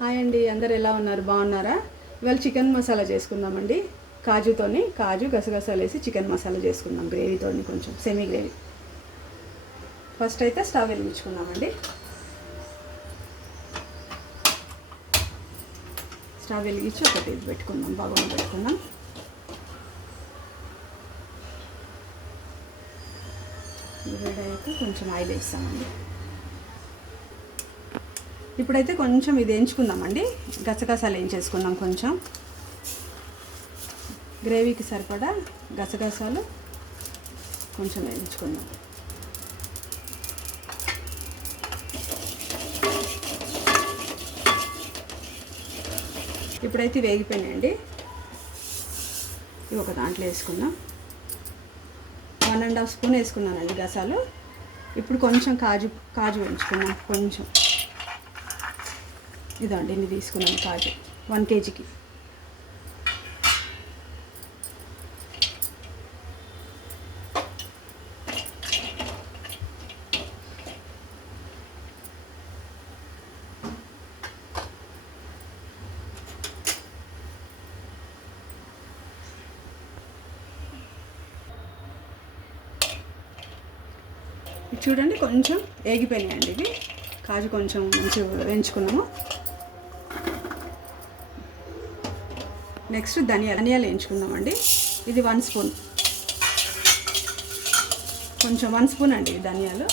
Hi అండి, అందరు ఎలా ఉన్నారు? బాగున్నారా? ఇవాళ చికెన్ మసాలా చేసుకుందామండి. కాజు గసగసాలు వేసి చికెన్ మసాలా చేసుకుందాం గ్రేవీతోని, కొంచెం సెమీ గ్రేవీ. ఫస్ట్ అయితే స్టవ్ వెలిగించుకుందామండి. స్టవ్ వెలిగించి ఒకటి ఇది పెట్టుకుందాం, బాగా పెట్టుకుందాం. వేడయ్యాక కొంచెం ఆయిల్ వేస్తామండి. ఇప్పుడైతే కొంచెం ఇది వేయించుకుందామండి. గసగసాలు వేయించేసుకుందాం. కొంచెం గ్రేవీకి సరిపడా గసగసాలు కొంచెం వేయించుకుందాం. ఇప్పుడైతే వేగిపోయినాయండి. ఇవి ఒక దాంట్లో వేసుకుందాం. 1.5 స్పూన్ వేసుకున్నానండి గసాలు. ఇప్పుడు కొంచెం కాజు వేయించుకుందాం. కొంచెం ఇదండి, ఇన్ని తీసుకున్నాను కాజు 1 kgకి. చూడండి, కొంచెం వేగిపోయినాయండి ఇవి. కాజు కొంచెం మంచిగా వేయించుకున్నాము. నెక్స్ట్ ధనియాలు వేయించుకుందామండి. ఇది 1 స్పూన్, కొంచెం 1 స్పూన్ అండి ధనియాలు.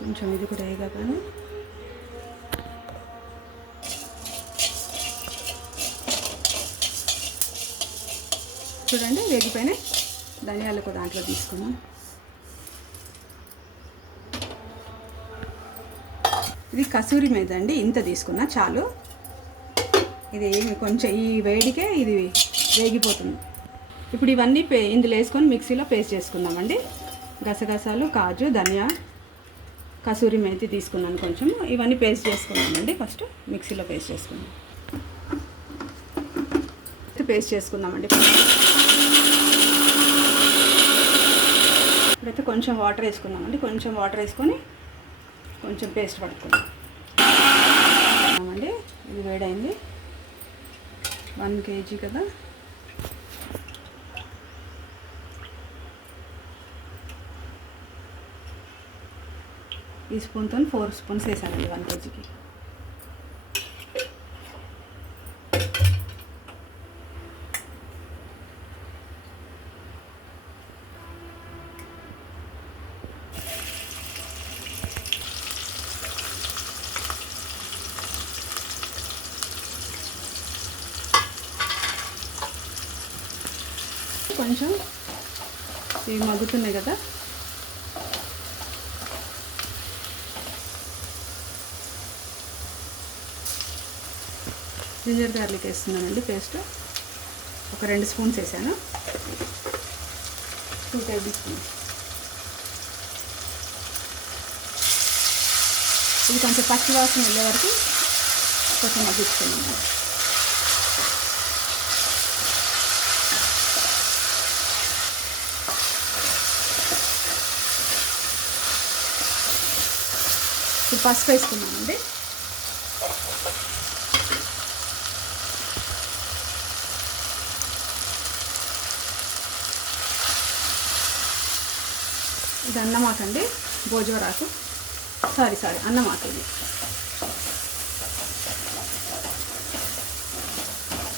కొంచెం ఇది కూడా వేయగానే చూడండి వేగిపోయినాయి. ధనియాలు కూడా దాంట్లో తీసుకున్నాం. ఇది కసూరి మేతి అండి, ఇంత తీసుకున్నా చాలు. ఇది కొంచెం ఈ వేడికే ఇది వేగిపోతుంది. ఇప్పుడు ఇవన్నీ ఇందులో వేసుకొని మిక్సీలో పేస్ట్ చేసుకుందామండి. గసగసాలు, కాజు, ధనియా, కసూరి మేతి తీసుకున్నాను కొంచెం. ఇవన్నీ పేస్ట్ చేసుకున్నామండి. ఫస్ట్ మిక్సీలో పేస్ట్ చేసుకుందాం. పేస్ట్ చేసుకుందామండి. ఇప్పుడైతే కొంచెం వాటర్ వేసుకుందామండి. కొంచెం వాటర్ వేసుకొని కొంచెం పేస్ట్ పట్టుకుందాం అండి. ఇది వేడైంది. 1 kg కదా. ఈ స్పూన్తో 4 స్పూన్స్ వేసానండి 1 kgకి. కొంచెం ఇవి మగ్గుతున్నాయి కదా, జింజర్ గార్లిక్ వేస్తున్నానండి. పేస్ట్ ఒక 2 స్పూన్స్ వేసాను. 2 టేబుల్ స్పూన్స్. ఇది కొంచెం పచ్చి వాసన వెళ్ళే వరకు కొంచెం మగ్గించుకున్నాను. ఇప్పుడు పసుపు వేసుకున్నామండి. ఇది అన్నమాకండి, భోజవరాకు. సారీ అన్నమాక. ఇది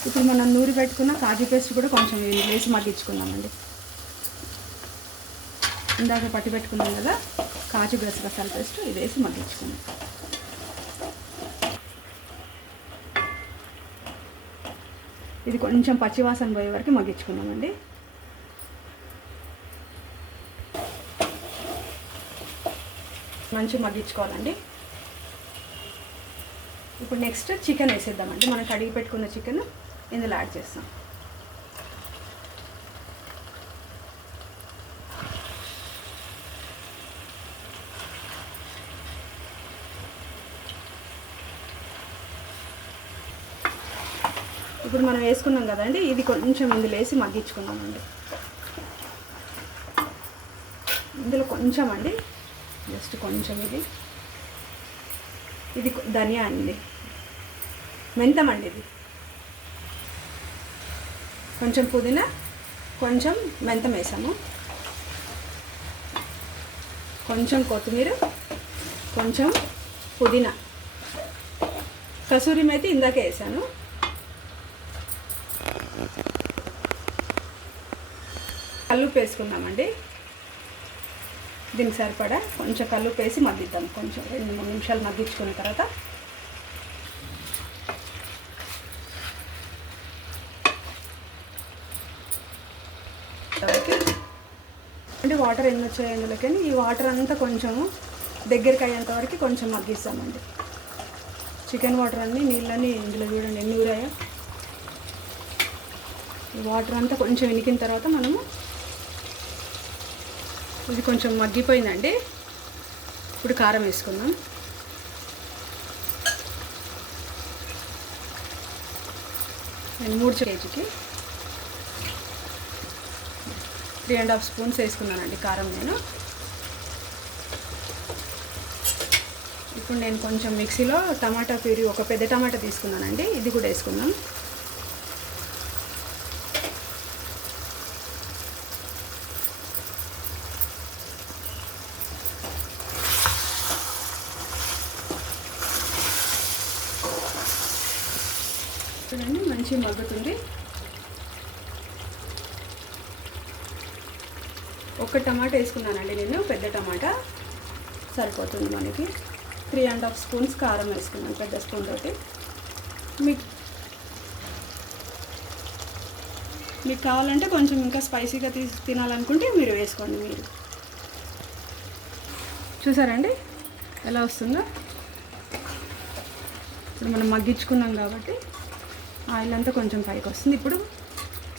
ఇప్పుడు మనం నూరి పెట్టుకున్న కాజు పేస్ట్ కూడా కొంచెం వేసి మగ్గించుకున్నామండి. ఇందాక పట్టి పెట్టుకున్నాం కదా కాజు గసగసాల పేస్ట్, ఇది వేసి మగ్గించుకున్నాం. ఇది కొంచెం పచ్చివాసన పోయే వరకు మగ్గించుకున్నామండి. మంచిగా మగ్గించుకోవాలండి. ఇప్పుడు నెక్స్ట్ చికెన్ వేసేద్దామండి. మనం కడిగి పెట్టుకున్న చికెన్ ఇందులో యాడ్ చేస్తాం. ఇప్పుడు మనం వేసుకున్నాం కదండి, ఇది కొంచెం ఇందులో వేసి మగ్గించుకున్నామండి. ఇందులో కొంచెం అండి జస్ట్ కొంచెం ఇది ధనియా అండి, మెంతం అండి, ఇది కొంచెం పుదీనా, కొంచెం మెంతం వేసాము, కొంచెం కొత్తిమీర, కొంచెం పుదీనా, కసూరి మేతి ఇందాకే వేసాను. కల్లుప్పు వేసుకుందామండి, దీనికి సరిపడా కొంచెం కల్లుప్పు వేసి మగ్గిద్దాం. కొంచెం 2-3 నిమిషాలు మగ్గించుకున్న తర్వాత అంటే వాటర్ ఎన్ని వచ్చాయి అందులోకి, ఈ వాటర్ అంతా కొంచెము దగ్గరికి అయ్యేంత వరకు కొంచెం మగ్గిస్తామండి. చికెన్ వాటర్ అన్నీ నీళ్ళని ఇందులో చూడండి ఎన్ని ఊరాయో. ఈ వాటర్ అంతా కొంచెం ఇనికిన తర్వాత మనము ఇది కొంచెం మగ్గిపోయిందండి. ఇప్పుడు కారం వేసుకుందాం. నేను 3 కేజీకి 3.5 స్పూన్స్ వేసుకున్నానండి కారం నేను. ఇప్పుడు నేను కొంచెం మిక్సీలో టమాటా ప్యూరీ, ఒక పెద్ద టమాటా తీసుకున్నానండి, ఇది కూడా వేసుకుందాం. చూడండి మంచిగా మగ్గుతుంది. ఒక టమాటా వేసుకున్నానండి నేను, పెద్ద టమాటా సరిపోతుంది మనకి. 3.5 స్పూన్స్ కారం వేసుకున్నాను పెద్ద స్పూన్ తోటి. మీకు కావాలంటే కొంచెం ఇంకా స్పైసీగా తినాలనుకుంటే మీరు వేసుకోండి. మీరు చూసారండి ఎలా వస్తుందో. ఇప్పుడు మనం మగ్గించుకున్నాం కాబట్టి ఆయిల్ అంతా కొంచెం పైకి వస్తుంది. ఇప్పుడు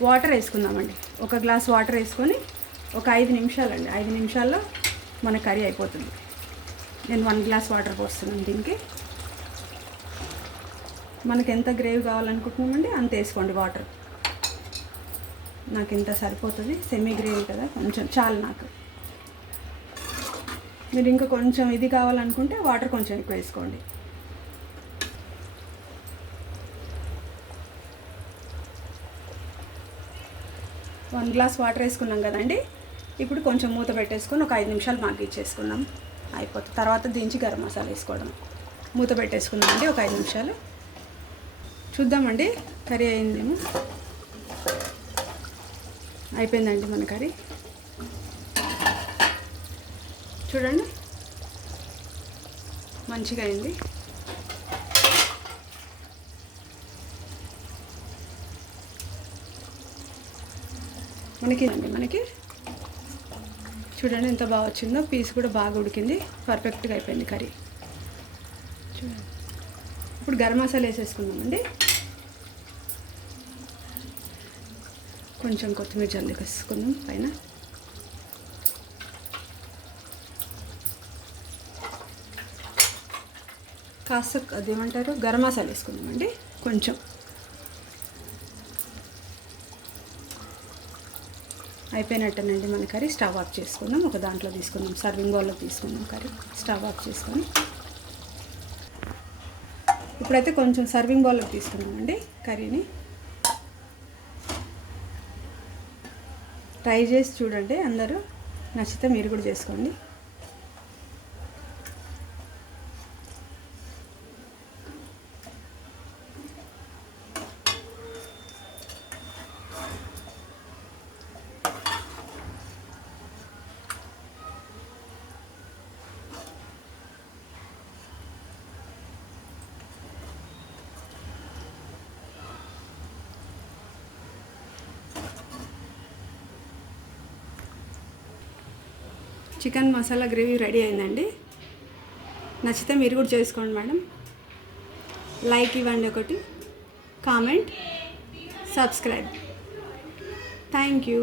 వాటర్ వేసుకుందామండి. 1 గ్లాస్ వాటర్ వేసుకొని ఒక 5 నిమిషాలండి, 5 నిమిషాల్లో మన కర్రీ అయిపోతుంది. నేను 1 గ్లాస్ వాటర్ పోస్తున్నాను దీనికి. మనకి ఎంత గ్రేవీ కావాలనుకుంటున్నామండి అంత వేసుకోండి వాటర్. నాకు ఇంత సరిపోతుంది, సెమీ గ్రేవీ కదా, కొంచెం చాలు నాకు. మీరు ఇంకా కొంచెం ఇది కావాలనుకుంటే వాటర్ కొంచెం ఎక్కువ వేసుకోండి. వన్ గ్లాస్ వాటర్ వేసుకున్నాం కదండి. ఇప్పుడు కొంచెం మూత పెట్టేసుకొని ఒక 5 నిమిషాలు మగ్గించేసుకుందాం, అయిపోతుంది. తర్వాత దించి గరం మసాలా వేసుకోవడం. మూత పెట్టేసుకుందామండి ఒక 5 నిమిషాలు. చూద్దామండి కర్రీ అయిందేమో. అయిపోయిందండి మన కర్రీ. చూడండి మంచిగా అయింది. మనకి చూడండి ఎంత బాగా వచ్చిందో. పీస్ కూడా బాగా ఉడికింది, పర్ఫెక్ట్గా అయిపోయింది కర్రీ. చూడండి ఇప్పుడు గరం మసాలా వేసేసుకుందామండి. కొంచెం కొత్తిమీర జల్లి వేసుకుందాం పైన. కాస్త అదేమంటారు గరం మసాలా వేసుకుందామండి కొంచెం. అయిపోయినట్టేనండి మన కర్రీ. స్టవ్ ఆఫ్ చేసుకుందాం, ఒక దాంట్లో తీసుకుందాం, సర్వింగ్ బౌల్లో తీసుకుందాం కర్రీ. స్టవ్ ఆఫ్ చేసుకొని ఇప్పుడైతే కొంచెం సర్వింగ్ బౌల్లో తీసుకుందామండి కర్రీని. ట్రై చేసి చూడండి అందరూ, నచ్చితే మీరు కూడా చేసుకోండి. చికెన్ మసాలా గ్రేవీ రెడీ అయిందండి. నచ్చితే మీరు కూడా చేసుకోండి మేడం. లైక్ ఇవ్వండి, ఒకటి కామెంట్, సబ్స్క్రైబ్. Thank you.